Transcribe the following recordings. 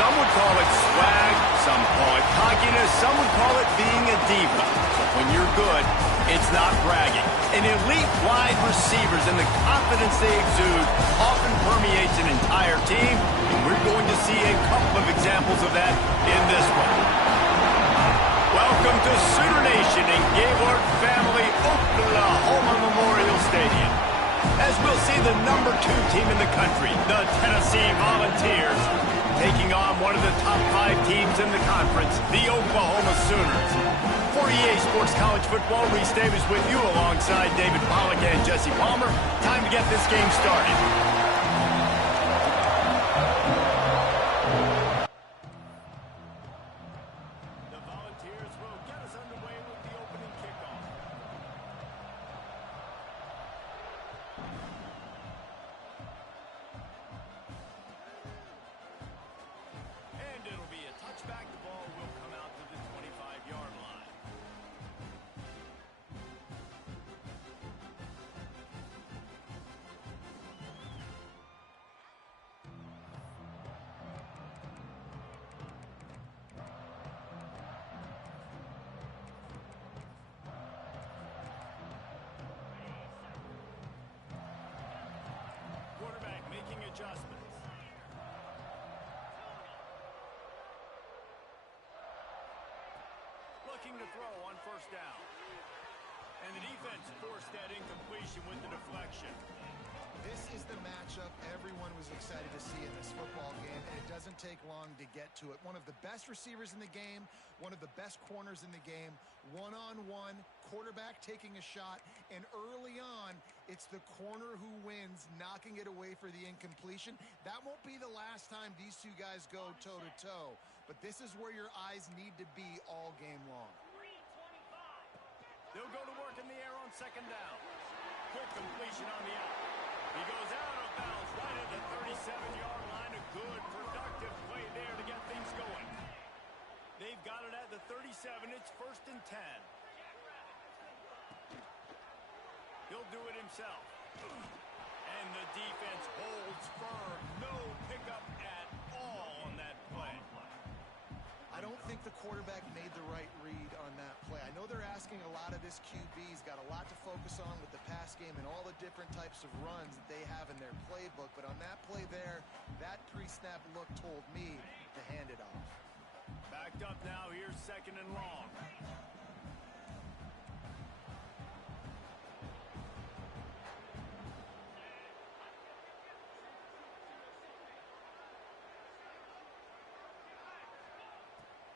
Some would call it swag, some call it cockiness, some would call it being a diva. But when you're good, it's not bragging. An elite wide receivers and the confidence they exude often permeates an entire team, and we're going to see a couple of examples of that in this one. Welcome to Sooner Nation in Gaylord Family Oklahoma Memorial Stadium. As we'll see the number 2 team in the country, the Tennessee Volunteers, taking on one of the top 5 teams in the conference, the Oklahoma Sooners. For EA Sports College Football, Reese Davis with you alongside David Pollack and Jesse Palmer. Time to get this game started. The Volunteers will get us underway with the opening kickoff. And it'll be a touchback. The ball will come out to the 25-yard line. Quarterback making adjustments. Looking to throw on first down. And the defense forced that incompletion with the deflection. This is the matchup everyone was excited to see in this football game, and it doesn't take long to get to it. One of the best receivers in the game, one of the best corners in the game, one-on-one, quarterback taking a shot, and early on, it's the corner who wins, knocking it away for the incompletion. That won't be the last time these two guys go toe-to-toe, but this is where your eyes need to be all game long. They'll go to work in the air on second down. Quick completion on the out. He goes out of bounds right at the 37-yard line. A good, productive play there to get things going. They've got it at the 37. It's 1st and 10. He'll do it himself. And the defense holds firm. No pickup at all on that play. I don't think the quarterback made the right read on that play. I know they're asking a lot of this QB. He's got a lot to focus on with the pass game and all the different types of runs that they have in their playbook. But on that play there, that pre-snap look told me to hand it off. Backed up now. Here's 2nd and long.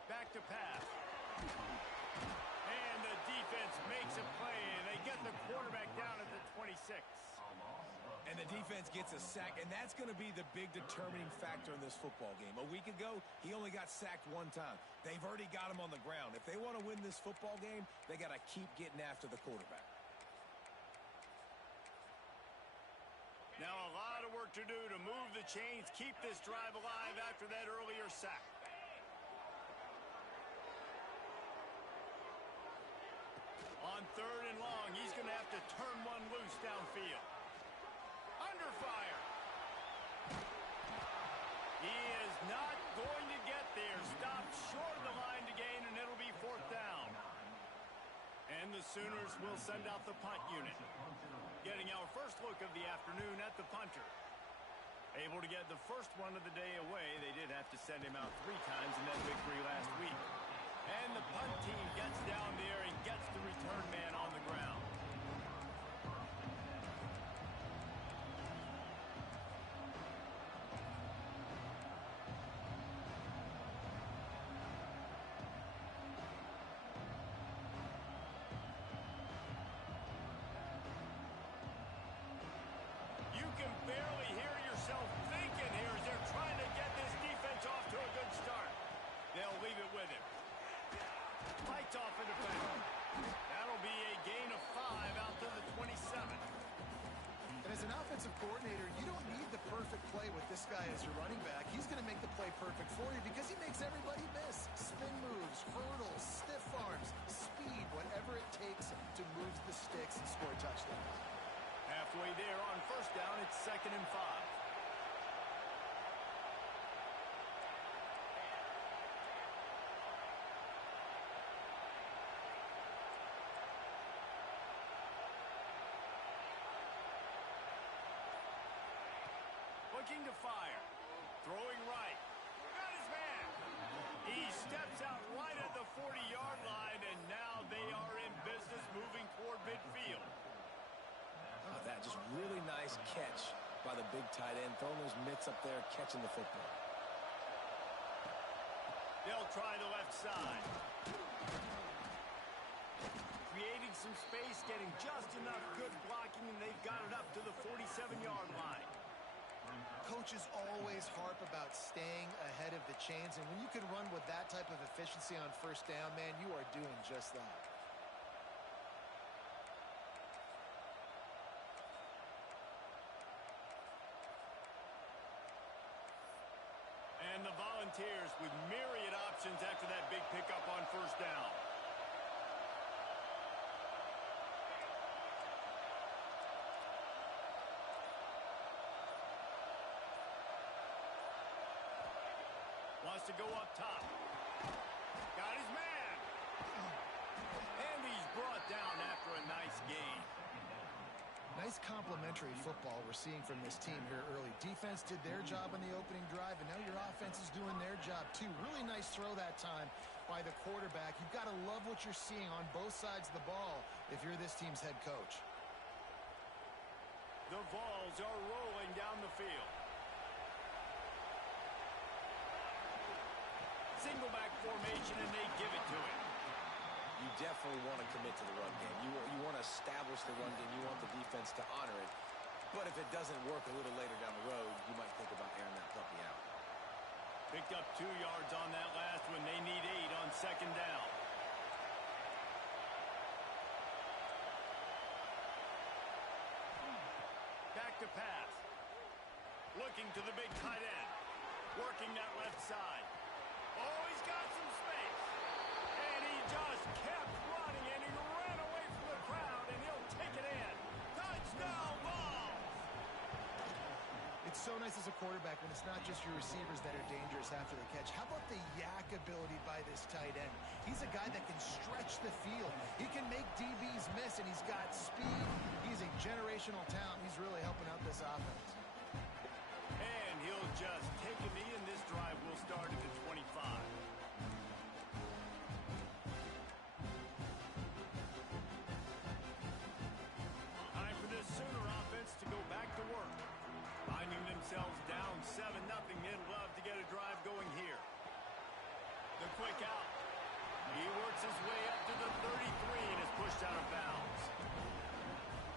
Back to pass. And the defense makes a play, and they get the quarterback down at the 26. And the defense gets a sack, and that's going to be the big determining factor in this football game. A week ago, he only got sacked 1 time. They've already got him on the ground. If they want to win this football game, they got to keep getting after the quarterback. Now a lot of work to do to move the chains, keep this drive alive after that earlier sack. On 3rd and long, he's going to have to turn one loose downfield. Under fire. He is not going to get there. Stopped short of the line to gain, and it'll be 4th down. And the Sooners will send out the punt unit. Getting our first look of the afternoon at the punter. Able to get the first one of the day away. They did have to send him out 3 times in that victory last week. And the punt team gets down there and gets the return man on the ground. You can barely hear yourself thinking here as they're trying to get this defense off to a good start. They'll leave it with him. Fights off a defender. That'll be a gain of 5 out to the 27. And as an offensive coordinator, you don't need the perfect play with this guy as your running back. He's going to make the play perfect for you because he makes everybody miss. Spin moves, hurdles, stiff arms, speed, whatever it takes to move the sticks and score a touchdown. Halfway there on first down, it's 2nd and 5. Looking to fire. Throwing right. Got his man. He steps out right at the 40-yard line, and now they are in business moving toward midfield. That just really nice catch by the big tight end, throwing those mitts up there, catching the football. They'll try the left side. Creating some space, getting just enough good blocking, and they've got it up to the 47-yard line. Coaches always harp about staying ahead of the chains, and when you can run with that type of efficiency on first down, man, you are doing just that. And the Volunteers with myriad options after that big pickup on first down. Wants to go up top. Got his man. And he's brought down after a nice gain. Nice complementary football we're seeing from this team here early. Defense did their job on the opening drive, and now your offense is doing their job too. Really nice throw that time by the quarterback. You've got to love what you're seeing on both sides of the ball if you're this team's head coach. The Vols are rolling down the field. Single back formation, and they give it to him. You definitely want to commit to the run game. You want to establish the run game. You want the defense to honor it. But if it doesn't work a little later down the road, you might think about airing that puppy out. Picked up 2 yards on that last one. They need 8 on second down. Back to pass. Looking to the big tight end. Working that left side. Oh, he's got some space. And he just kept running, and he ran away from the crowd, and he'll take it in. Touchdown, Vols! It's so nice as a quarterback when it's not just your receivers that are dangerous after the catch. How about the yak ability by this tight end? He's a guy that can stretch the field. He can make DBs miss, and he's got speed. He's a generational talent. He's really helping out this offense. And he'll just take a knee, and this drive will start at the 25. Time for this Sooner offense to go back to work. Finding themselves down 7-0, they'd love to get a drive going here. The quick out. He works his way up to the 33 and is pushed out of bounds.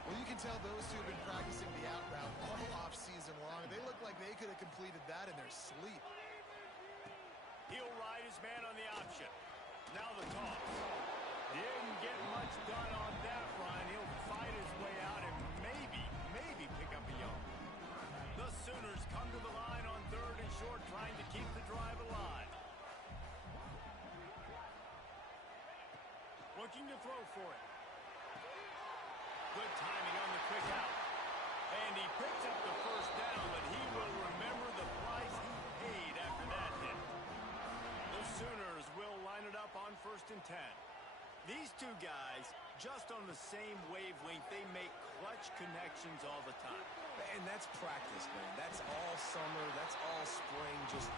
Well, you can tell those two have been practicing the out route all off-season long. They look like they could have completed that in their sleep. He'll ride his man on the option. Now the toss. Didn't get much done on that run. He'll fight his way out and maybe pick up a yard. The Sooners come to the line on 3rd and short, trying to keep the drive alive. Looking to throw for it. Good timing on the quick out. And he picks up the first down, but he will remember the price he paid after that hit. The Sooners will line it up on 1st and 10. These two guys, just on the same wavelength, they make clutch connections all the time. And that's practice, man. That's all summer. That's all spring. Just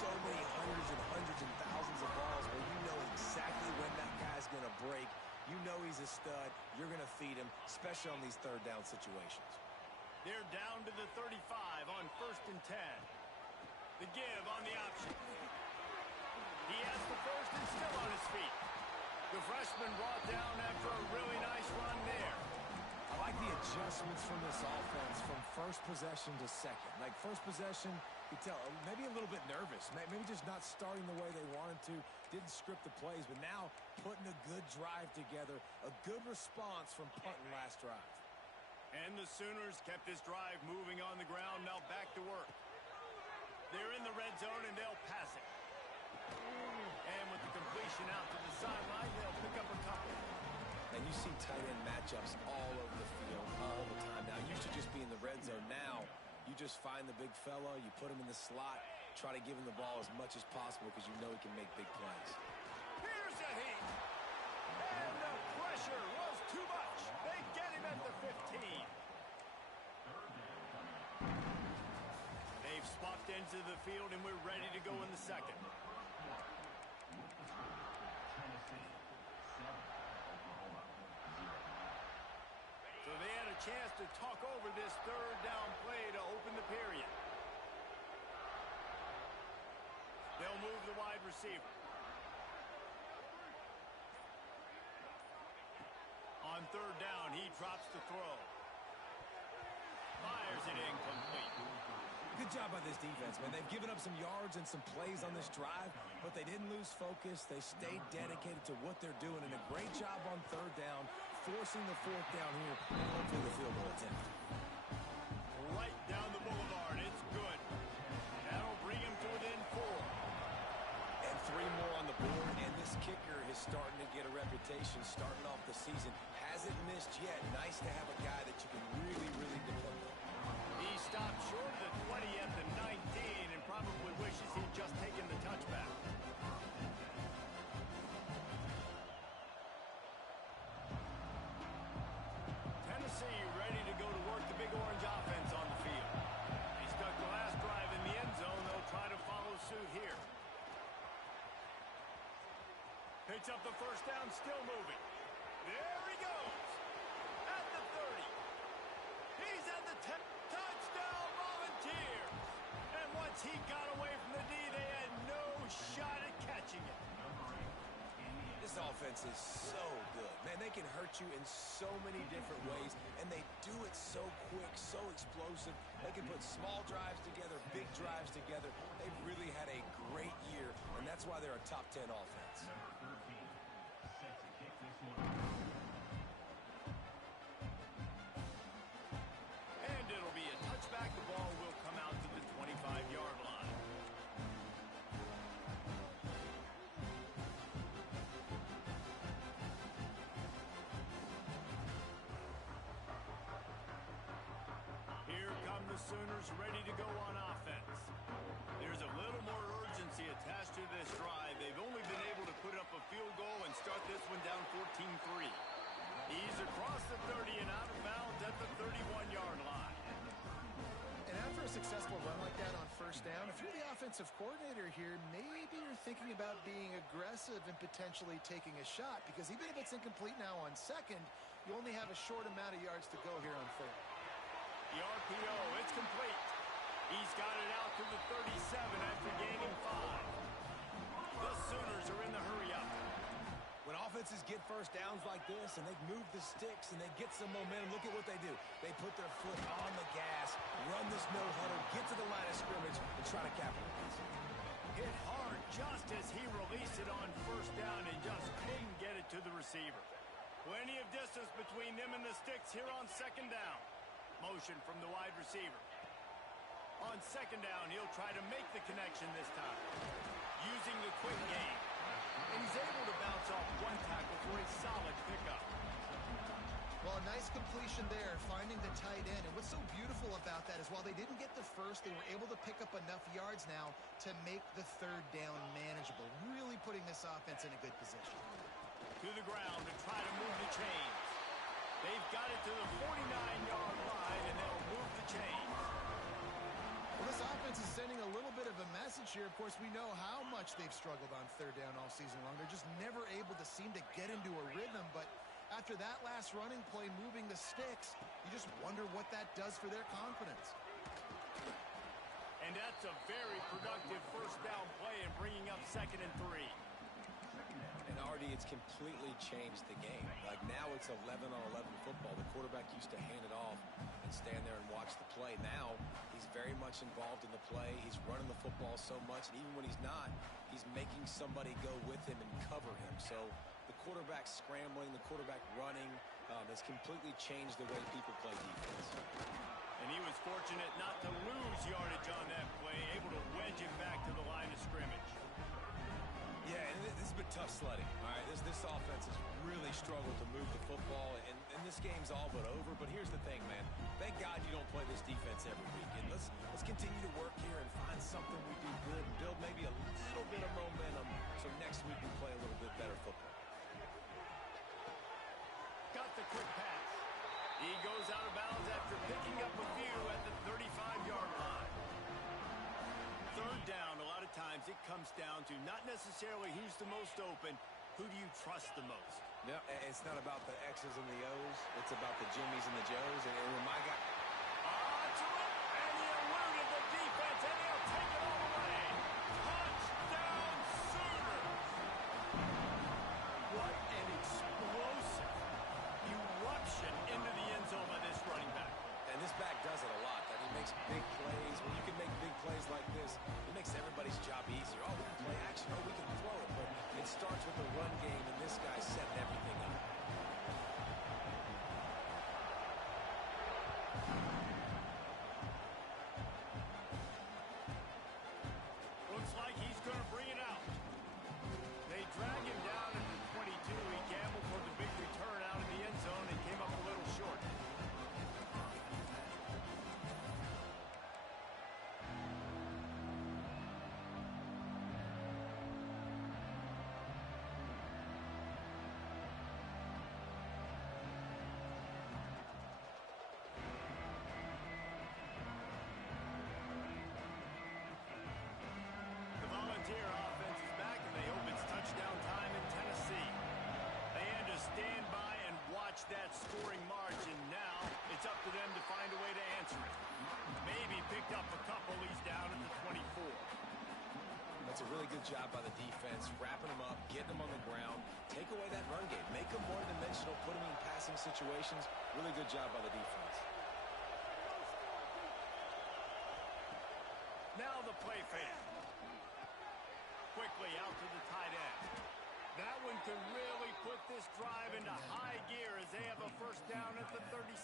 so many hundreds and thousands of balls where you know exactly when that guy's going to break. You know he's a stud. You're going to feed him, especially on these 3rd down situations. They're down to the 35 on 1st and 10. The give on the option. He has the first and still on his feet. The freshman brought down after a really nice run there. I like the adjustments from this offense from first possession to second. Like first possession, you tell maybe a little bit nervous, maybe just not starting the way they wanted to, didn't script the plays, but now putting a good drive together, a good response from punting last drive. And the Sooners kept this drive moving on the ground, now back to work. They're in the red zone and they'll pass it. And with the completion out to the sideline, they'll pick up a couple. And you see tight end matchups all over the field all the time. Now, it used to just be in the red zone. Now, you just find the big fella, you put him in the slot, try to give him the ball as much as possible because you know he can make big plays. Here's a heat. And the pressure was too much. They get him at the 15. of the field, and we're ready to go in the second. So they had a chance to talk over this third down play to open the period. They'll move the wide receiver. On third down, he drops the throw. Fires it incomplete. Good job by this defense, man. They've given up some yards and some plays on this drive, but they didn't lose focus. They stayed dedicated to what they're doing, and a great job on third down, forcing the fourth down here, and hopefully the field goal attempt. Right down the boulevard. It's good. That'll bring him to within 4. And 3 more on the board, and this kicker is starting to get a reputation starting off the season. Hasn't missed yet. Nice to have a guy that you can really, really depend on. He stopped short of the 20 at the 19 and probably wishes he'd just taken the touchback. Tennessee ready to go to work the Big Orange offense on the field. They stuck the last drive in the end zone. They'll try to follow suit here. Picks up the first down, still moving. There he goes. At the 30. He's at the 10. Touchdown, Volunteers. And once he got away from the D, they had no shot at catching it. This offense is so good. Man, they can hurt you in so many different ways, and they do it so quick, so explosive. They can put small drives together, big drives together. They've really had a great year, and that's why they're a top 10 offense. And it'll be a touchback. The ball will come out to the 25-yard line. Here come the Sooners ready to go on offense. There's a little more urgency attached to this drive. They've only been able to put up a field goal and start this one down 14-3. He's across the 30 and out of bounds at the 31-yard line. And after a successful run like that on first down, if you're the offensive coordinator here, maybe you're thinking about being aggressive and potentially taking a shot, because even if it's incomplete now on second, you only have a short amount of yards to go here on third. The RPO, it's complete. He's got it out to the 37 after gaining 5. The Sooners are in the hurry-up. When offenses get first downs like this and they move the sticks and they get some momentum, look at what they do. They put their foot on the gas, run this no-huddle, get to the line of scrimmage, and try to capitalize. Hit hard just as he released it on first down and just couldn't get it to the receiver. Plenty of distance between them and the sticks here on second down. Motion from the wide receiver. On second down, he'll try to make the connection this time. Using the quick game. And he's able to bounce off one tackle for a solid pickup. Well, a nice completion there, finding the tight end. And what's so beautiful about that is while they didn't get the first, they were able to pick up enough yards now to make the third down manageable. Really putting this offense in a good position. To the ground to try to move the chains. They've got it to the 49-yard line, and they'll move the chains. Well, this offense is sending a little bit of a message here. Of course, we know how much they've struggled on third down all season long. They're just never able to seem to get into a rhythm. But after that last running play, moving the sticks, you just wonder what that does for their confidence. And that's a very productive first down play and bringing up 2nd and 3. And Artie, it's completely changed the game. Like now it's 11-on-11 football. The quarterback used to hand it off and stand there and watch the play. Now he's very much involved in the play. He's running the football so much, and even when he's not, he's making somebody go with him and cover him. So the quarterback scrambling, the quarterback running has completely changed the way people play defense. And he was fortunate not to lose yardage on that play, able to wedge it back to the line of scrimmage. Yeah, and this has been tough sledding. All right, this offense has really struggled to move the football, and this game's all but over. But here's the thing, man. Thank God you don't play this defense every week. And let's continue to work here and find something we do good and build maybe a little bit of momentum so next week we play a little bit better football. Got the quick pass. He goes out of bounds after picking up a few at the 35-yard line. third down, a lot of times it comes down to not necessarily who's the most open, who do you trust the most? Yeah, it's not about the X's and the O's. It's about the Jimmys and the Joes. And when my guy... To it, and he eluded the defense, and he'll take it all the way. Touchdown, Sooners! What an explosive eruption into the end zone by this running back. And this back does it a lot. That he makes big plays. When you can make big plays like this, it makes everybody's job easier. Oh, we can play action. Oh, we can throw it. But it starts with the run game, and this guy setting everything up. Looks like he's going to bring it out. They drag him down at the 22. He gambled for the big return out in the end zone and came up a little short. The Volunteer offense is back, and they hope it's touchdown time in Tennessee. They had to stand by and watch that scoring margin. Now it's up to them to find a way to answer it. Maybe picked up a couple. He's down at the 24. That's a really good job by the defense, wrapping them up, getting them on the ground, take away that run game, make them one-dimensional, put them in passing situations. Really good job by the defense. Now the play fake. Quickly out to the tight end. That one could really put this drive into high gear as they have a first down at the 37.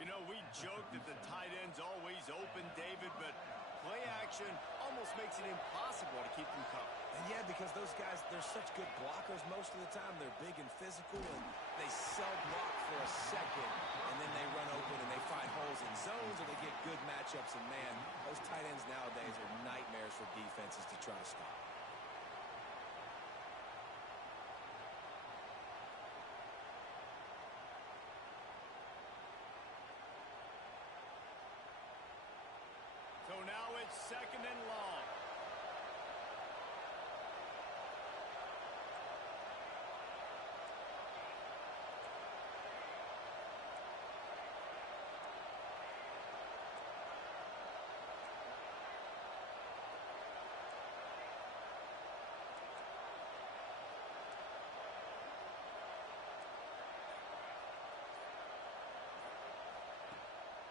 You know, we joke that the tight end's always open, David, but play action almost makes it impossible to keep them covered. And yeah, because those guys, they're such good blockers most of the time. They're big and physical, and they sell block for a second, and then they run open and they find holes in zones, or they get good matchups. And man, those tight ends nowadays are nightmares for defenses to try to stop. So now it's second and long.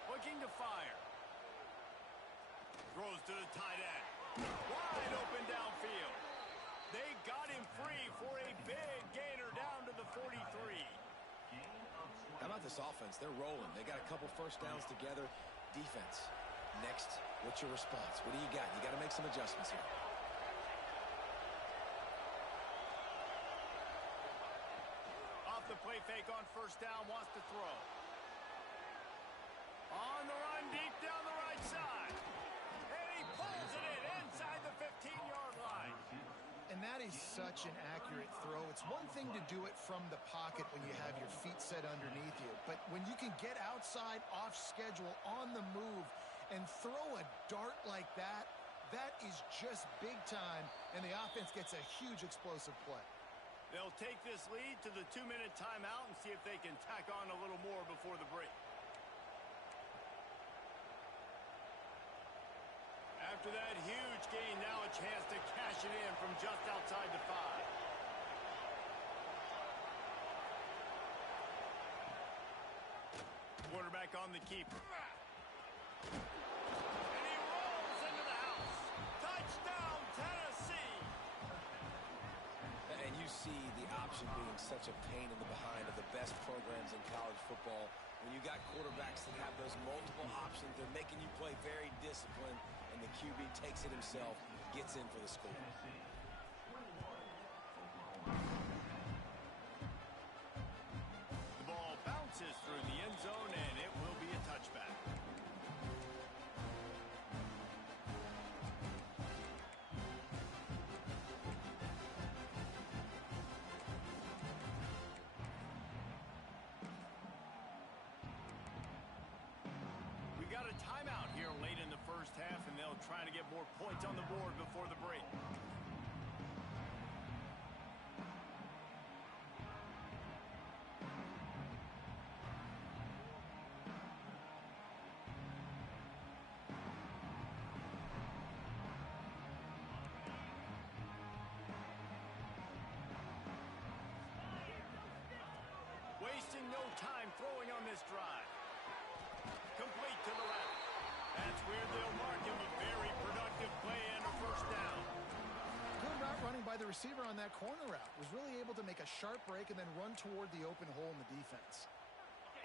Looking to fire. Throws to the tight end. Wide open downfield. They got him free for a big gainer down to the 43. How about this offense? They're rolling. They got a couple first downs together. Defense. Next, what's your response? What do you got? You got to make some adjustments here. Off the play fake on first down, wants to throw. On the run, deep down the right side. And he pulls it in inside the 15-yard line. And that is such an accurate throw. It's one thing to do it from the pocket when you have your feet set underneath you, but when you can get outside, off schedule, on the move, and throw a dart like that, that is just big time, and the offense gets a huge explosive play. They'll take this lead to the 2-minute timeout and see if they can tack on a little more before the break. After that huge gain, now a chance to cash it in from just outside the 5. Quarterback on the keeper. And he rolls into the house. Touchdown, Tennessee! And you see the option being such a pain in the behind of the best programs in college football. When you got quarterbacks that have those multiple options, they're making you play very disciplined, and the QB takes it himself, gets in for the score. The ball bounces through the end zone, and it will be a touchback. We got a timeout here late in the first half, and they'll trying to get more points on the board before the break. Wasting no time throwing on this drive. Complete to the left. That's where they'll mark him. A very productive play and a first down. Good route running by the receiver on that corner route. Was really able to make a sharp break and then run toward the open hole in the defense.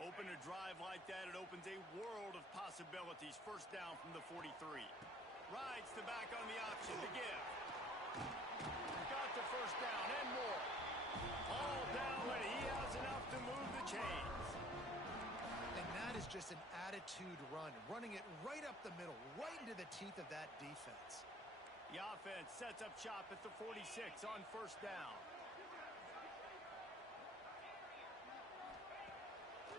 Open a drive like that, it opens a world of possibilities. First down from the 43. Rides the back on the option to give. Got the first down and more. All down, but he has enough to move the chains. And that is just an attitude run, running it right up the middle, right into the teeth of that defense. The offense sets up shop at the 46 on first down.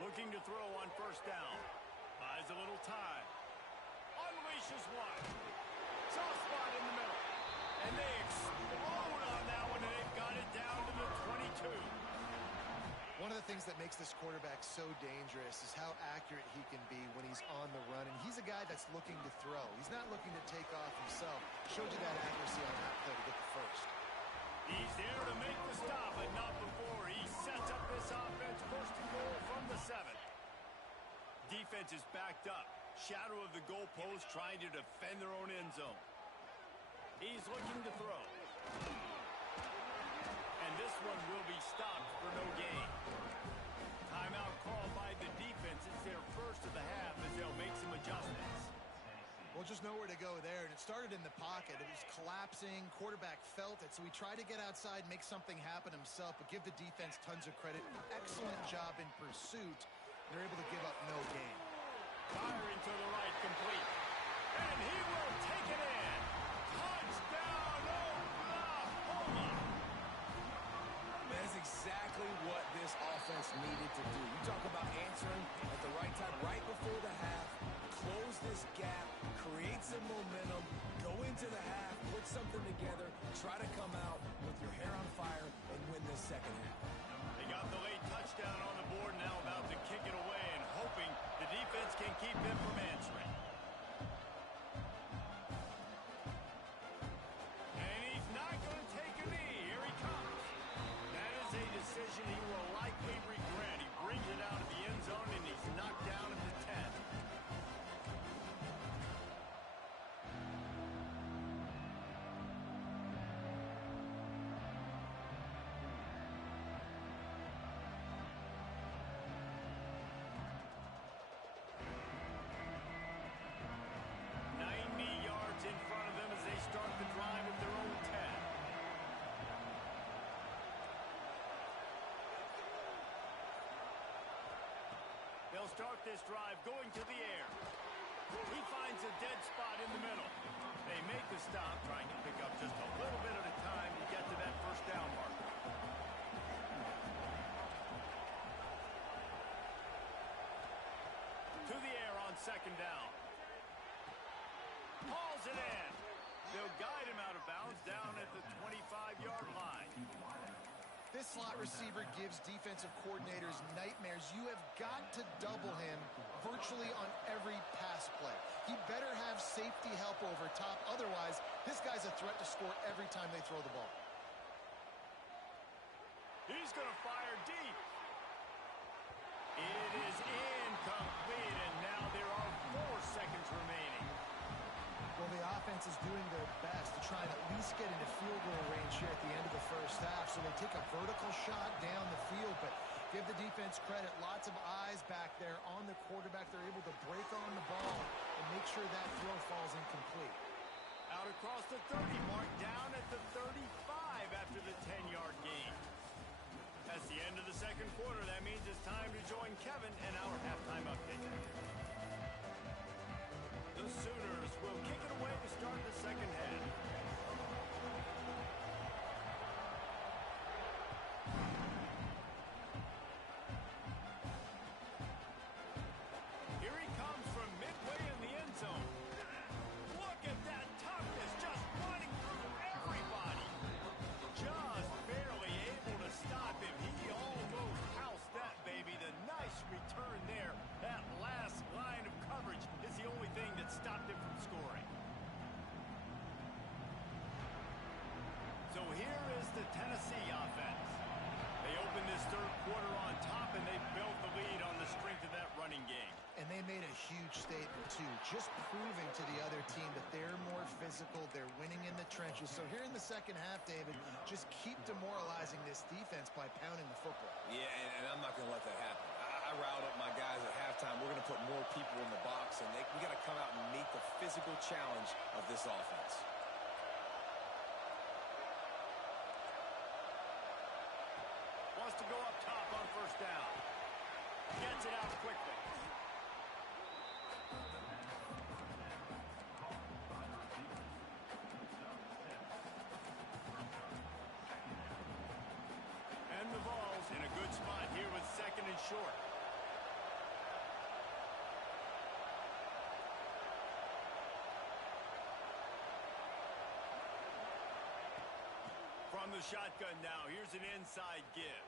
Looking to throw on first down. Buys a little time. Unleashes one. Soft spot in the middle. And they explode on that one, and they've got it down to the 22. One of the things that makes this quarterback so dangerous is how accurate he can be when he's on the run. And he's a guy that's looking to throw. He's not looking to take off himself. Showed you that accuracy on that play to get the first. He's there to make the stop, but not before. He sets up this offense first and goal from the 7. Defense is backed up. Shadow of the goalpost trying to defend their own end zone. He's looking to throw. And this one will be stopped for no gain. Timeout called by the defense. It's their first of the half as they'll make some adjustments. Well, just nowhere to go there, and it started in the pocket. It was collapsing. Quarterback felt it, so he tried to get outside, make something happen himself, but give the defense tons of credit. Excellent job in pursuit. They're able to give up no gain. Firing to the right, complete. And he will take it in. Touchdown, Oklahoma! That's exactly what this offense needed to do. You talk about answering at the right time, right before the half, close this gap, create some momentum, go into the half, put something together, try to come out with your hair on fire and win this second half. They got the late touchdown on the board, now about to kick it away and hoping the defense can keep them from answering. And he's not going to take a knee. Here he comes. That is a decision he will likely regret. He brings it out of the end zone and he's knocked down at the 10. In front of them as they start the drive at their own 10. They'll start this drive going to the air. He finds a dead spot in the middle. They make the stop, trying to pick up just a little bit at a time to get to that first down marker. To the air on second down. Hauls it in. They'll guide him out of bounds down at the 25-yard line. This slot receiver gives defensive coordinators nightmares. You have got to double him virtually on every pass play. He better have safety help over top. Otherwise, this guy's a threat to score every time they throw the ball. He's going to fire deep. It is incomplete, and now there are 4 seconds remaining. Well, the offense is doing their best to try and at least get into field goal range here at the end of the first half. So they take a vertical shot down the field, but give the defense credit. Lots of eyes back there on the quarterback. They're able to break on the ball and make sure that throw falls incomplete. Out across the 30 mark, down at the 35 after the 10-yard gain. That's the end of the second quarter. That means it's time to join Kevin and our halftime update. The Sooners will kick it away to start the second half. Here he comes from midway in the end zone. Look at that the Tennessee offense. They opened this third quarter on top, and they built the lead on the strength of that running game. And they made a huge statement, too, just proving to the other team that they're more physical, they're winning in the trenches. So here in the second half, David, just keep demoralizing this defense by pounding the football. Yeah, and I'm not going to let that happen. I riled up my guys at halftime. We're going to put more people in the box, and we got to come out and meet the physical challenge of this offense. Wants to go up top on first down. Gets it out quickly. And the ball's in a good spot here with second and short. From the shotgun now, here's an inside give.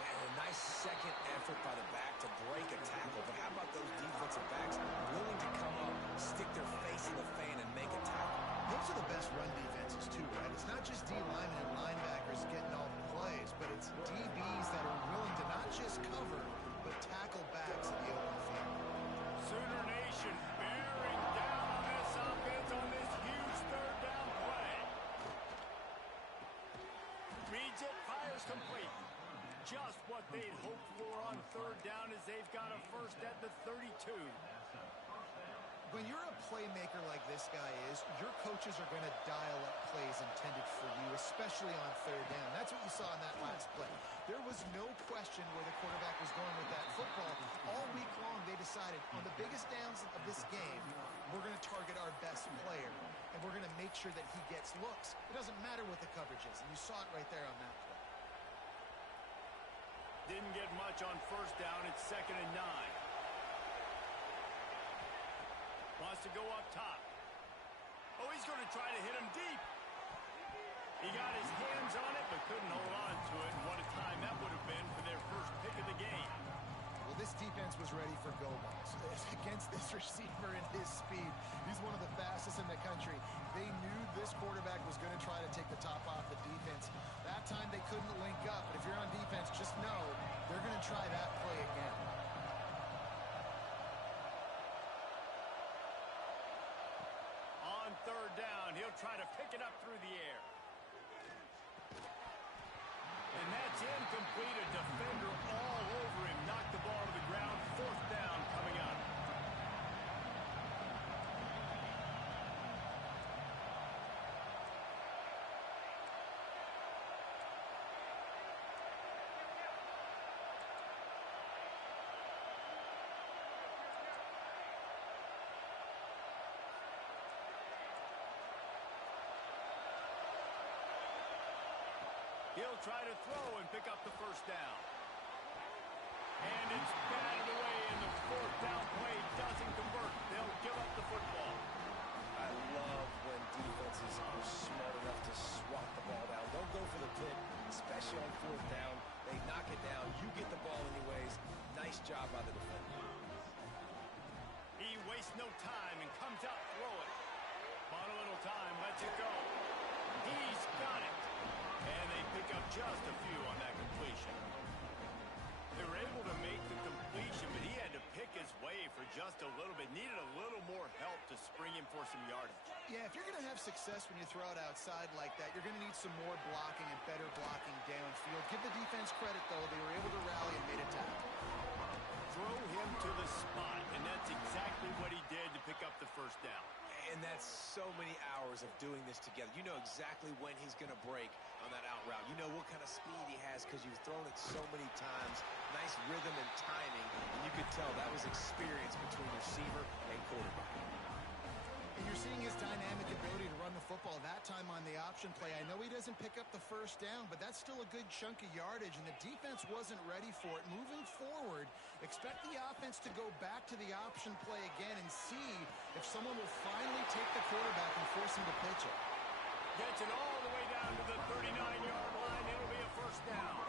Man, a nice second effort by the back to break a tackle. But how about those defensive backs willing to come up, stick their face in the fan, and make a tackle? Those are the best run defenses, too, right? It's not just D linemen and linebackers getting all the plays, but it's DBs that are willing to not just cover, but tackle backs in the open field. Sooner Nation bearing down on this offense on this huge third down play. Reads it, fires complete. Just what they'd hoped for on third down as they've got a first at the 32. When you're a playmaker like this guy is, your coaches are going to dial up plays intended for you, especially on third down. That's what you saw in that last play. There was no question where the quarterback was going with that football. All week long, they decided on the biggest downs of this game, we're going to target our best player, and we're going to make sure that he gets looks. It doesn't matter what the coverage is, and you saw it right there on that play. Didn't get much on first down. It's 2nd and 9. Wants to go up top. Oh, he's going to try to hit him deep. He got his hands on it, but couldn't hold on to it. And what a time that would have been for their first pick of the game. Well, this defense was ready for go balls. Against this receiver and his speed, he's one of the fastest in the country. They knew this quarterback was going to try to take the top off the defense. That time they couldn't link up, but if you're on defense, just know they're going to try that play again. On third down, he'll try to pick it up through the air. And that's incomplete. A defender all over him. Knocked the ball to the ground. Fourth down coming up. He'll try to throw and pick up the first down. And it's batted away, and the fourth down play doesn't convert. They'll give up the football. I love when defenses are smart enough to swat the ball down. Don't go for the pick, especially on fourth down. They knock it down. You get the ball anyways. Nice job by the defender. He wastes no time and comes out throwing. On a little time, lets it go. He's got it. And they pick up just a few on that completion. They were able to make the completion, but he had to pick his way for just a little bit. Needed a little more help to spring him for some yardage. Yeah, if you're going to have success when you throw it outside like that, you're going to need some more blocking and better blocking downfield. Give the defense credit, though. They were able to rally and made a tackle. Throw him to the spot, and that's exactly what he did to pick up the first down. And that's so many hours of doing this together. You know exactly when he's going to break on that out route. You know what kind of speed he has because you've thrown it so many times. Nice rhythm and timing. And you could tell that was experience between receiver and quarterback. And you're seeing his dynamic ability to run the football. That time on the option play, I know he doesn't pick up the first down, but that's still a good chunk of yardage, and the defense wasn't ready for it. Moving forward, expect the offense to go back to the option play again and see if someone will finally take the quarterback and force him to pitch it. Gets it all the way down to the 39-yard line. It'll be a first down.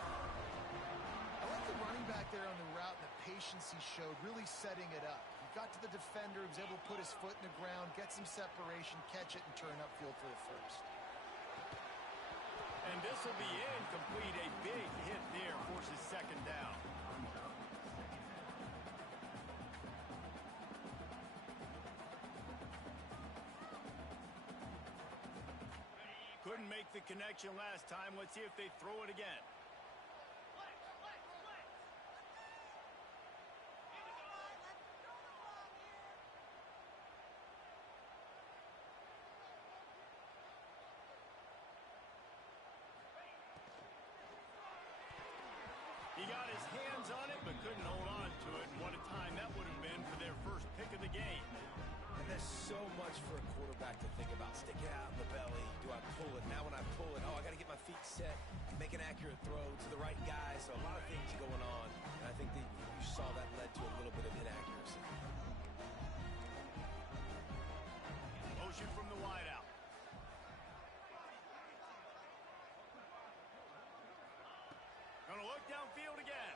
I like the running back there on the route and the patience he showed, really setting it up. He got to the defender, he was able to put his foot in the ground, get some separation, catch it, and turn upfield for the first. And this will be incomplete. A big hit there forces second down. Couldn't make the connection last time. Let's see if they throw it again. He got his hands on it, but couldn't hold on to it. And what a time that would have been for their first pick of the game. And there's so much for a quarterback to think about. Stick it out in the belly. Do I pull it? Now when I pull it, I got to get my feet set, make an accurate throw to the right guy. So a lot of things going on. And I think that you saw that led to a little bit of inaccuracy. Motion from the wideout. Gonna look downfield again.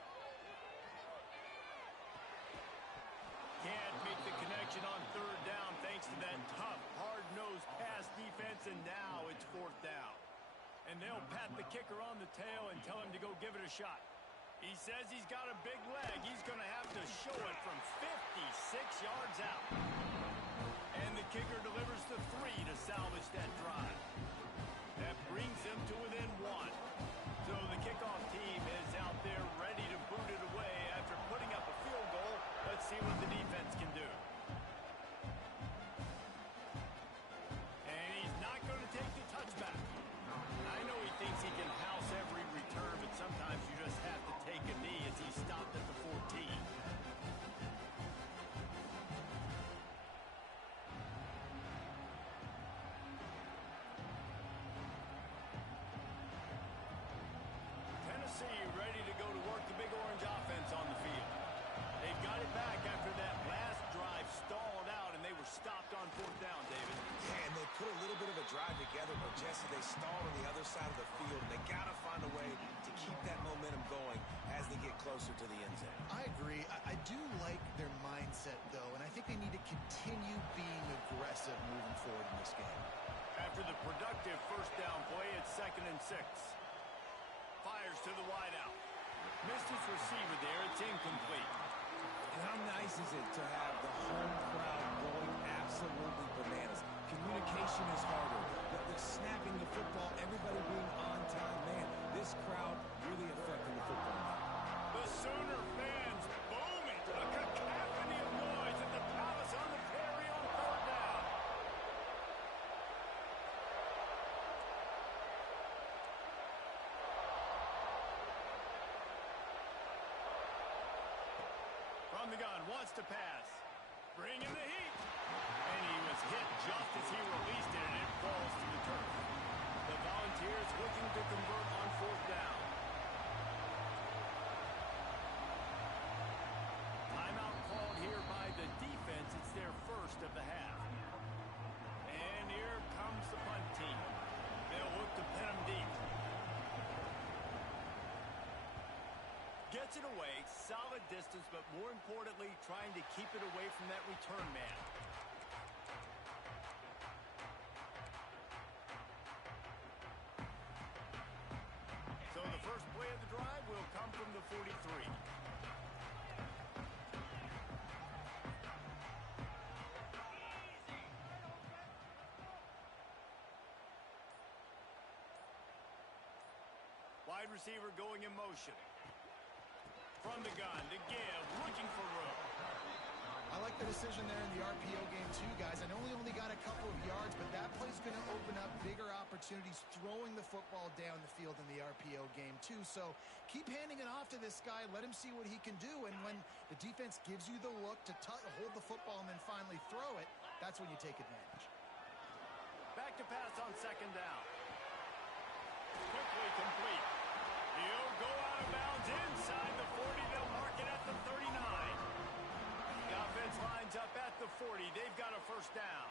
Can't make the connection on third down thanks to that tough, hard-nosed pass defense, and now it's fourth down. And they'll pat the kicker on the tail and tell him to go give it a shot. He says he's got a big leg. He's going to have to show it from 56 yards out. And the kicker delivers the 3 to salvage that drive. That brings them to within 1. So the kickoff team is out there ready to boot it away after putting up a field goal. Let's see what the defense can do. And he's not going to take the touchback. I know he thinks he can house every return, but sometimes you just have to take a knee as he stopped at the 14. Tennessee ready to go to work the Big Orange offense on the field. They've got it back after that last drive stalled out, and they were stopped on fourth down, David. Yeah, and they put a little bit of a drive together, but Jesse, they stalled on the other side of the field, and they got to find a way to keep that momentum going as they get closer to the end zone. I agree. I do like their mindset, though, and I think they need to continue being aggressive moving forward in this game. After the productive first down play, it's 2nd and 6. Fires to the wideout. Missed his receiver there. It's incomplete. And how nice is it to have the home crowd going absolutely bananas? Communication is harder. The snapping the football, everybody being on time. Man, this crowd really affecting the football. The Sooner fans booming. A cacophony of noise at the Palace on the Prairie on third down. From the gun, wants to pass. Bringing the heat. And he was hit just as he released it, and it falls to the turf. The Volunteers looking to convert on fourth down. Timeout called here by the defense. It's their first of the half. And here comes the punt team. They'll look to pin them deep. Gets it away, solid distance, but more importantly, trying to keep it away from that return man. So the first play of the drive will come from the 43. Wide receiver going in motion. From the gun to give, looking for room. I like the decision there in the RPO game too, guys. I know he only got a couple of yards, but that play's going to open up bigger opportunities throwing the football down the field in the RPO game too. So keep handing it off to this guy. Let him see what he can do. And when the defense gives you the look to hold the football and then finally throw it, that's when you take advantage. Back to pass on second down. Quickly complete. He'll go out of bounds inside the 40. They'll mark it at the 39. The offense lines up at the 40. They've got a first down.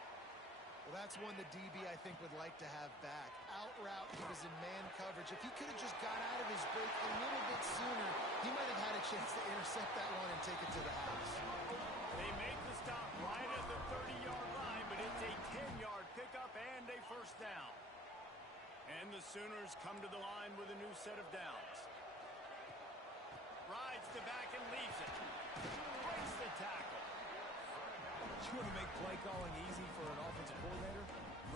Well, that's one the DB, I think, would like to have back. Out route, he was in man coverage. If he could have just got out of his break a little bit sooner, he might have had a chance to intercept that one and take it to the house. They make the stop right at the 30-yard line, but it's a 10-yard pickup and a first down. And the Sooners come to the line with a new set of downs. Rides the back and leaves it. Breaks the tackle. You want to make play calling easy for an offensive coordinator?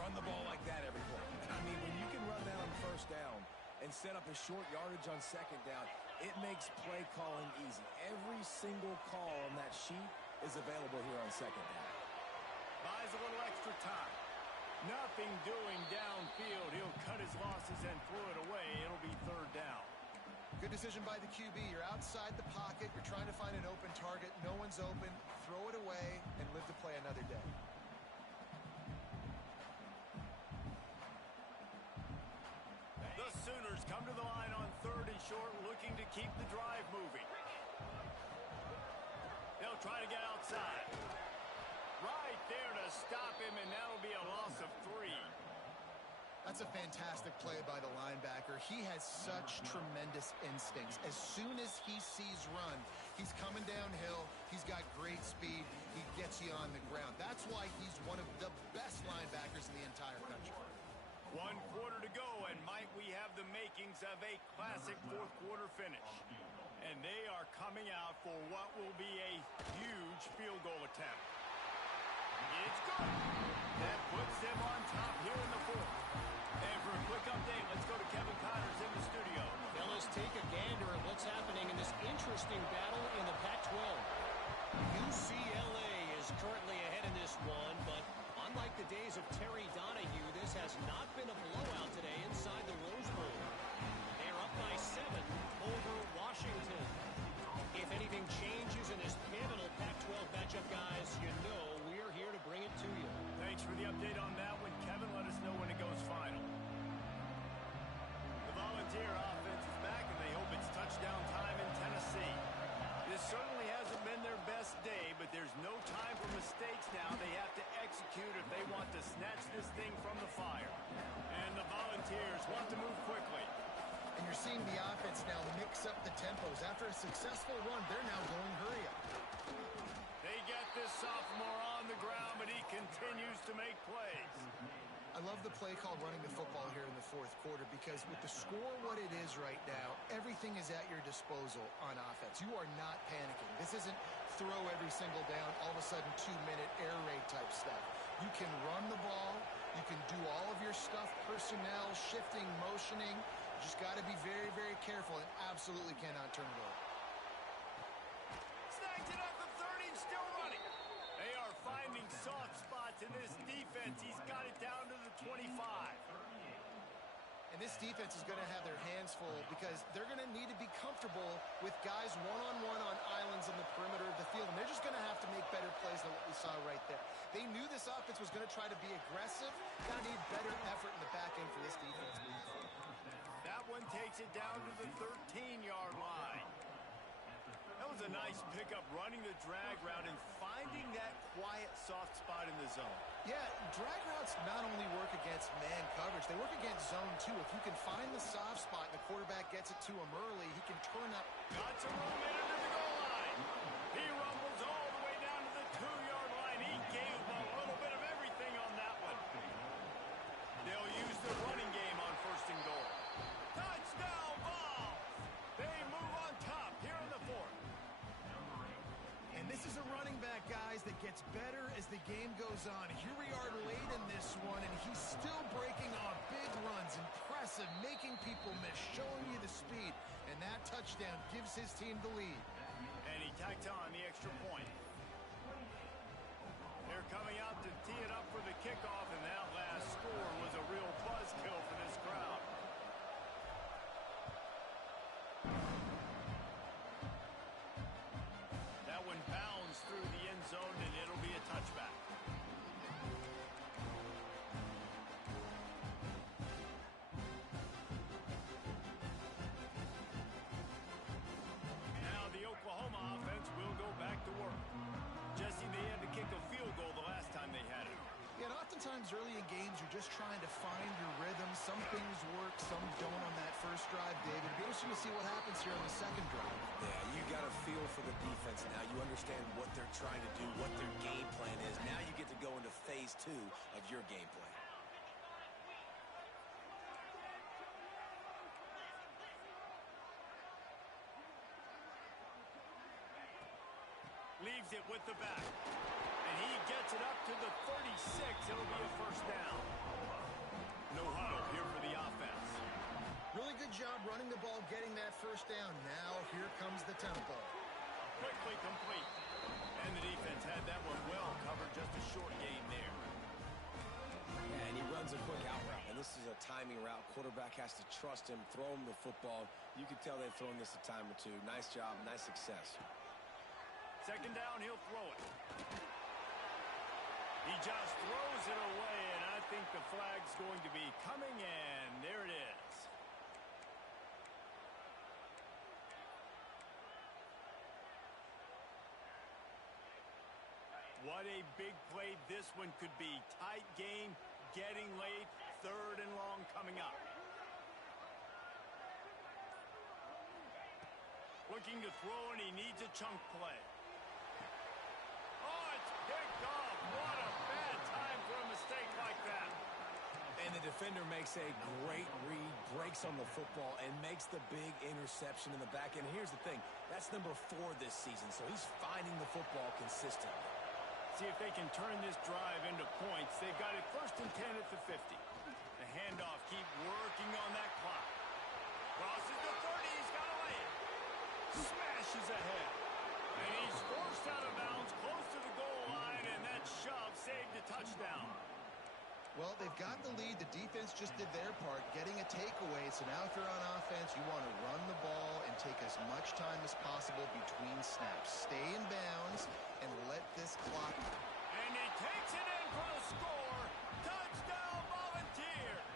Run the ball like that every play. I mean, when you can run that on first down and set up a short yardage on second down, it makes play calling easy. Every single call on that sheet is available here on second down. Buys a little extra time. Nothing doing downfield. He'll cut his losses and throw it away. It'll be third down. Good decision by the QB. You're outside the pocket. You're trying to find an open target. No one's open. Throw it away and live to play another day. The Sooners come to the line on third and short, looking to keep the drive moving. They'll try to get outside. Right there to stop him, and that'll be a loss of 3. That's a fantastic play by the linebacker. He has such tremendous instincts. As soon as he sees run, he's coming downhill. He's got great speed. He gets you on the ground. That's why he's one of the best linebackers in the entire country. 1 quarter to go, and might we have the makings of a classic fourth quarter finish. And they are coming out for what will be a huge field goal attempt. It's good. That puts them on top here in the fourth. And for a quick update, let's go to Kevin Connors in the studio. Fellas, take a gander at what's happening in this interesting battle in the Pac-12. UCLA is currently ahead in this one, but unlike the days of Terry Donahue, this has not been a blowout today inside the Rose Bowl. They're up by 7 over Washington. If anything changes in this pivotal Pac-12 matchup, guys, you know we're here to bring it to you. Thanks for the update on that one, Kevin. Let us know when it goes final. The Volunteer offense is back, and they hope it's touchdown time in Tennessee. This certainly hasn't been their best day, but there's no time for mistakes now. They have to execute if they want to snatch this thing from the fire. And the Volunteers want to move quickly. And you're seeing the offense now mix up the tempos. After a successful run, they're now going hurry up. They get this sophomore on the ground, but he continues to make plays. I love the play call running the football here in the fourth quarter because with the score what it is right now, everything is at your disposal on offense. You are not panicking. This isn't throw every single down, all of a sudden 2-minute air raid type stuff. You can run the ball. You can do all of your stuff, personnel, shifting, motioning. You just got to be very, very careful and absolutely cannot turn it over. Snagged it up the 30 and still running. They are finding soft spots in this defense. He's got it down to the 25. And this defense is going to have their hands full because they're going to need to be comfortable with guys one-on-one on islands in the perimeter of the field. And they're just going to have to make better plays than what we saw right there. They knew this offense was going to try to be aggressive. Got to need better effort in the back end for this defense. That one takes it down to the 13-yard line. That was a nice pickup, running the drag route and finding that quiet, soft spot in the zone. Yeah, drag routes not only work against man coverage, they work against zone too. If you can find the soft spot and the quarterback gets it to him early, he can turn up. Got some room in under the goal line. He rumbles all the way down to the 2-yard line. He gave a little bit of everything on that one. They'll use the running game on first and goal. Touchdown ball! They move on top here in the fourth. And this is a running back, guys, that gets better as the game goes on. Here we are late in this one, and he's still breaking off big runs. Impressive, making people miss, showing you the speed. And that touchdown gives his team the lead. And he tacked on the extra point. They're coming out to tee it up for the kickoff, and that last score was a real buzzkill for this crowd. That one bounds through the end zone, and it'll be a touchback. Now the Oklahoma offense will go back to work. Jesse, they had to kick a field goal the last time they had it. Yeah, and oftentimes early in games, you're just trying to find your rhythm. Some things work, some don't on that first drive, David. It'll be interesting to see what happens here on the second drive. Yeah, you got a feel for the defense now. You understand what they're trying to do, what their game plan is. Now you get to go into phase 2 of your game plan. leaves it with the back. And he gets it up to the 36. It'll be a first down. No huddle here for the offense. Really good job running the ball, getting that first down. Now here comes the tempo. Quickly complete. And the defense had that one well covered. Just a short gain there. And he runs a quick out route. And this is a timing route. Quarterback has to trust him, throw him the football. You can tell they've thrown this a time or two. Nice job, nice success. Second down, he'll throw it. He just throws it away, and I think the flag's going to be coming, and there it is. What a big play this one could be. Tight game, getting late, third and long coming up. Looking to throw, and he needs a chunk play. Oh, it's picked off. What a bad time for a mistake like that. And the defender makes a great read, breaks on the football, and makes the big interception in the back end. Here's the thing. That's number 4 this season, so he's finding the football consistently. See if they can turn this drive into points. They've got it first and 10 at the 50. The handoff, keep working on that clock. Crosses the 30, he's got to lay it. Smashes ahead. And he's forced out of bounds close to the goal line, and that shove saved a touchdown. Well, they've got the lead. The defense just did their part, getting a takeaway. So now if you're on offense, you want to run the ball and take as much time as possible between snaps. Stay in bounds and let this clock. And he takes it in for a score. Touchdown, Volunteers.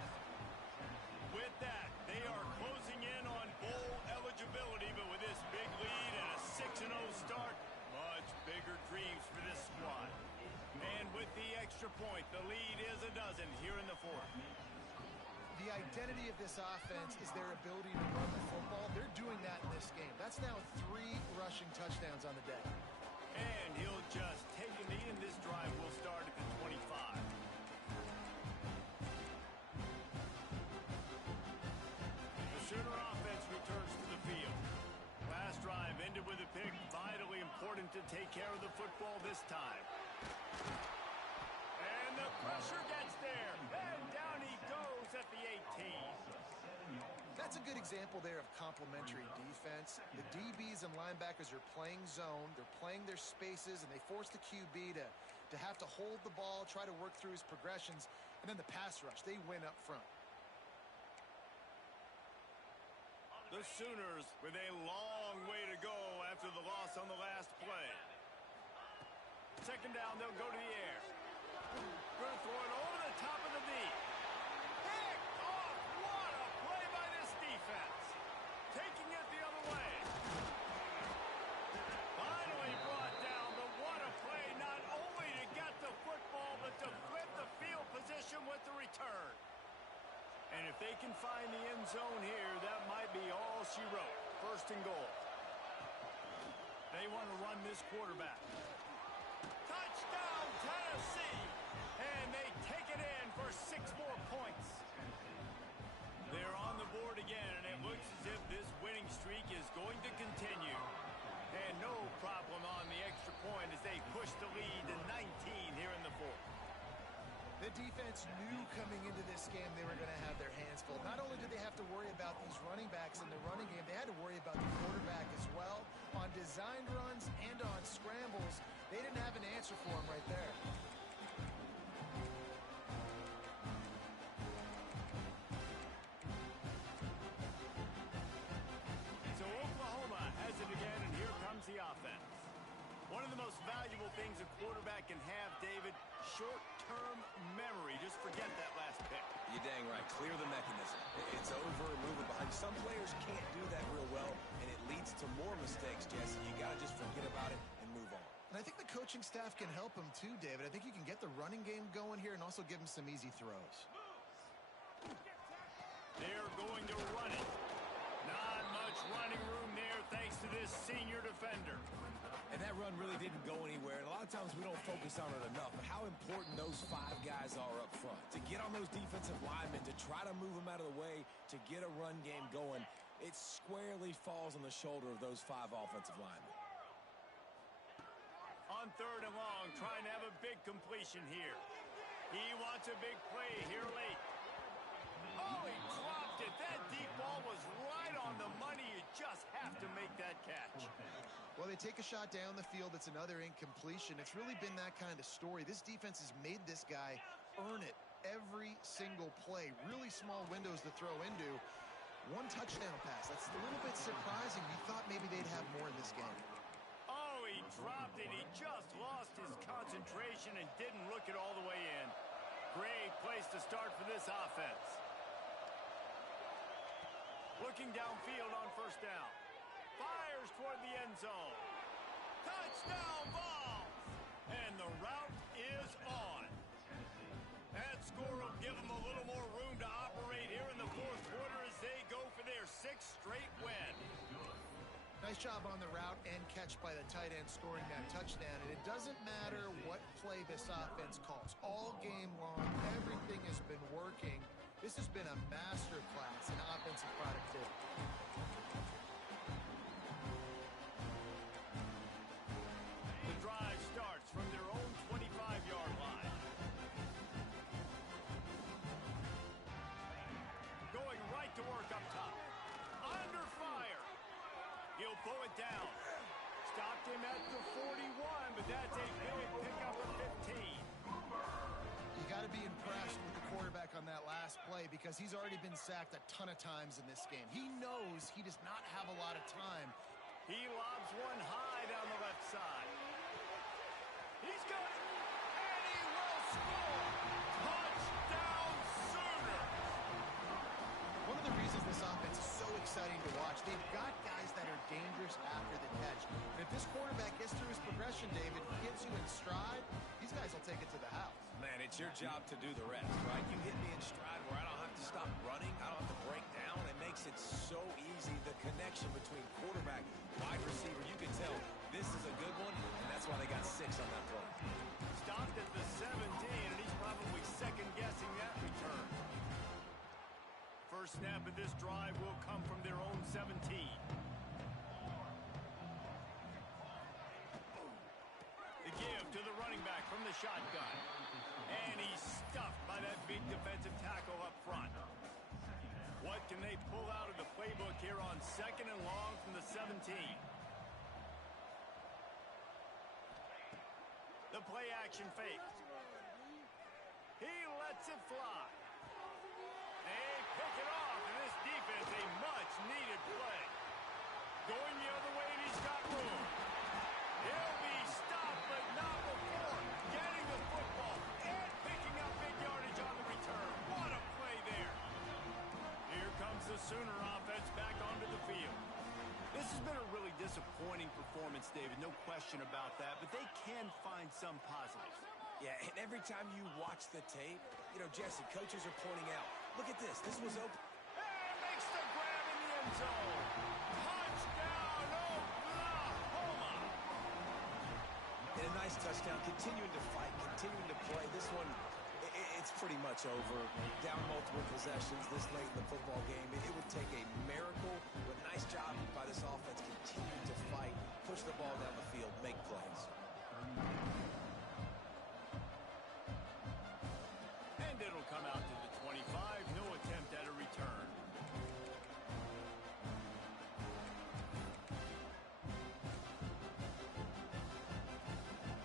With that, they are closing in on bowl eligibility, but with this big lead and a 6-0 start, much bigger dreams for this squad. And with the extra point, the lead is a dozen here in the fourth. The identity of this offense is their ability to run the football. They're doing that in this game. That's now 3 rushing touchdowns on the day. And he'll just take a knee, and this drive will start at the 25. The Sooner offense returns to the field. Last drive ended with a pick. Vitally important to take care of the football this time. And the pressure gets there. And down he goes at the 18. That's a good example there of complementary defense. The DBs and linebackers are playing zone. They're playing their spaces, and they force the QB to have to hold the ball, try to work through his progressions, and then the pass rush. They win up front. The Sooners with a long way to go after the loss on the last play. Second down, they'll go to the air. Going to throw it over the top of the knee. Picked off. What a play by this defense. Taking it the other way. Finally brought down, but what a play, not only to get the football, but to flip the field position with the return. And if they can find the end zone here, that might be all she wrote. First and goal. They want to run this quarterback. Touchdown, Tennessee! And they take it in for 6 more points. They're on the board again, and it looks as if this winning streak is going to continue. And no problem on the extra point as they push the lead to 19 here in the fourth. The defense knew coming into this game they were going to have their hands full. Not only did they have to worry about these running backs in the running game, they had to worry about the quarterback as well. On designed runs and on scrambles, they didn't have an answer for him right there. So Oklahoma has it again, and here comes the offense. One of the most valuable things a quarterback can have, David, short-term memory. Just forget that last pick. You're dang right. Clear the mechanism. It's over, move it behind. Some players can't do that real well, and it leads to more mistakes, Jesse. You got to just forget about it and move on. And I think the coaching staff can help him too, David. I think you can get the running game going here and also give him some easy throws. They're going to run it. Not much running room there thanks to this senior defender. And that run really didn't go anywhere. And a lot of times we don't focus on it enough. But how important those 5 guys are up front. To get on those defensive linemen, to try to move them out of the way, to get a run game going, it squarely falls on the shoulder of those 5 offensive linemen. On 3rd and long, trying to have a big completion here. He wants a big play here late. Oh, he dropped it. That deep ball was right on the money. You just have to make that catch. Well, they take a shot down the field. It's another incompletion. It's really been that kind of story. This defense has made this guy earn it every single play. Really small windows to throw into. One touchdown pass. That's a little bit surprising. You thought maybe they'd have more in this game. Oh, he dropped it. He just lost his concentration and didn't look it all the way in. Great place to start for this offense. Looking downfield on 1st down. Fires toward the end zone. Touchdown ball! And the route is on. That score will give them a little more room to operate here in the 4th quarter as they go for their 6th straight win. Nice job on the route and catch by the tight end scoring that touchdown. And it doesn't matter what play this offense calls. All game long, everything has been working. This has been a masterclass in offensive productivity. The drive starts from their own 25-yard line. Going right to work up top. Under fire. He'll pull it down. Stopped him at the 41, but that's a big pickup of 15. You got to be impressed with the quarterback on that last play because he's already been sacked a ton of times in this game. He knows he does not have a lot of time. He lobs one high down the left side. He's got it, and he will score. Touchdown Sooners. One of the reasons this offense is so exciting to watch, they've got guys that are dangerous after the catch. And if this quarterback gets through his progression, David, gets you in stride, these guys will take it to the house. Man, it's your job to do the rest, right? You hit me in stride where I don't have to stop running. I don't have to break down. It makes it so easy. The connection between quarterback, wide receiver, you can tell this is a good one, and that's why they got 6 on that play. Stopped at the 17, and he's probably second-guessing that return. First snap of this drive will come from their own 17. The give to the running back from the shotgun. And he's stuffed by that big defensive tackle up front. What can they pull out of the playbook here on 2nd and long from the 17? The play action fake. He lets it fly. They pick it off, and this defense, a much-needed play. Going the other way, and he's got room. He'll be stopped, but not before getting the football and picking up big yardage on the return. What a play there. Here comes the Sooner offense back onto the field. This has been a really disappointing performance, David, no question about that, but they can find some positives. Yeah, and every time you watch the tape, you know, Jesse, coaches are pointing out, look at this. This was open. And makes the grab in the end zone. Touchdown, Oklahoma. And a nice touchdown, continuing to fight, continuing to play. This one, it's pretty much over. Down multiple possessions this late in the football game. It would take a miracle, but nice job by this offense continuing to fight, push the ball down the field, make plays. And it'll come out to the 25. No attempt at a return.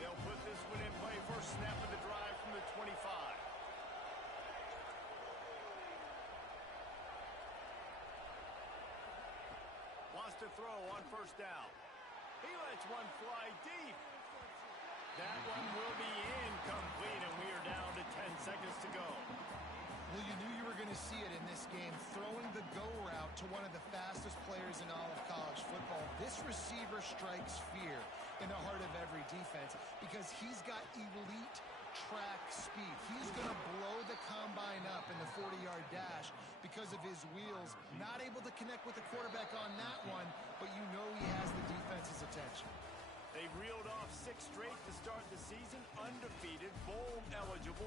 They'll put this one in play. First snap of the drive from the 25. Wants to throw on 1st down. He lets one fly deep. That one will be incomplete, and we are down to 10 seconds to go. Well, you knew you were going to see it in this game, throwing the go route to one of the fastest players in all of college football. This receiver strikes fear in the heart of every defense because he's got elite track speed. He's going to blow the combine up in the 40-yard dash because of his wheels. Not able to connect with the quarterback on that one, but you know he has the defense's attention. They've reeled off 6 straight to start the season, undefeated, bowl eligible.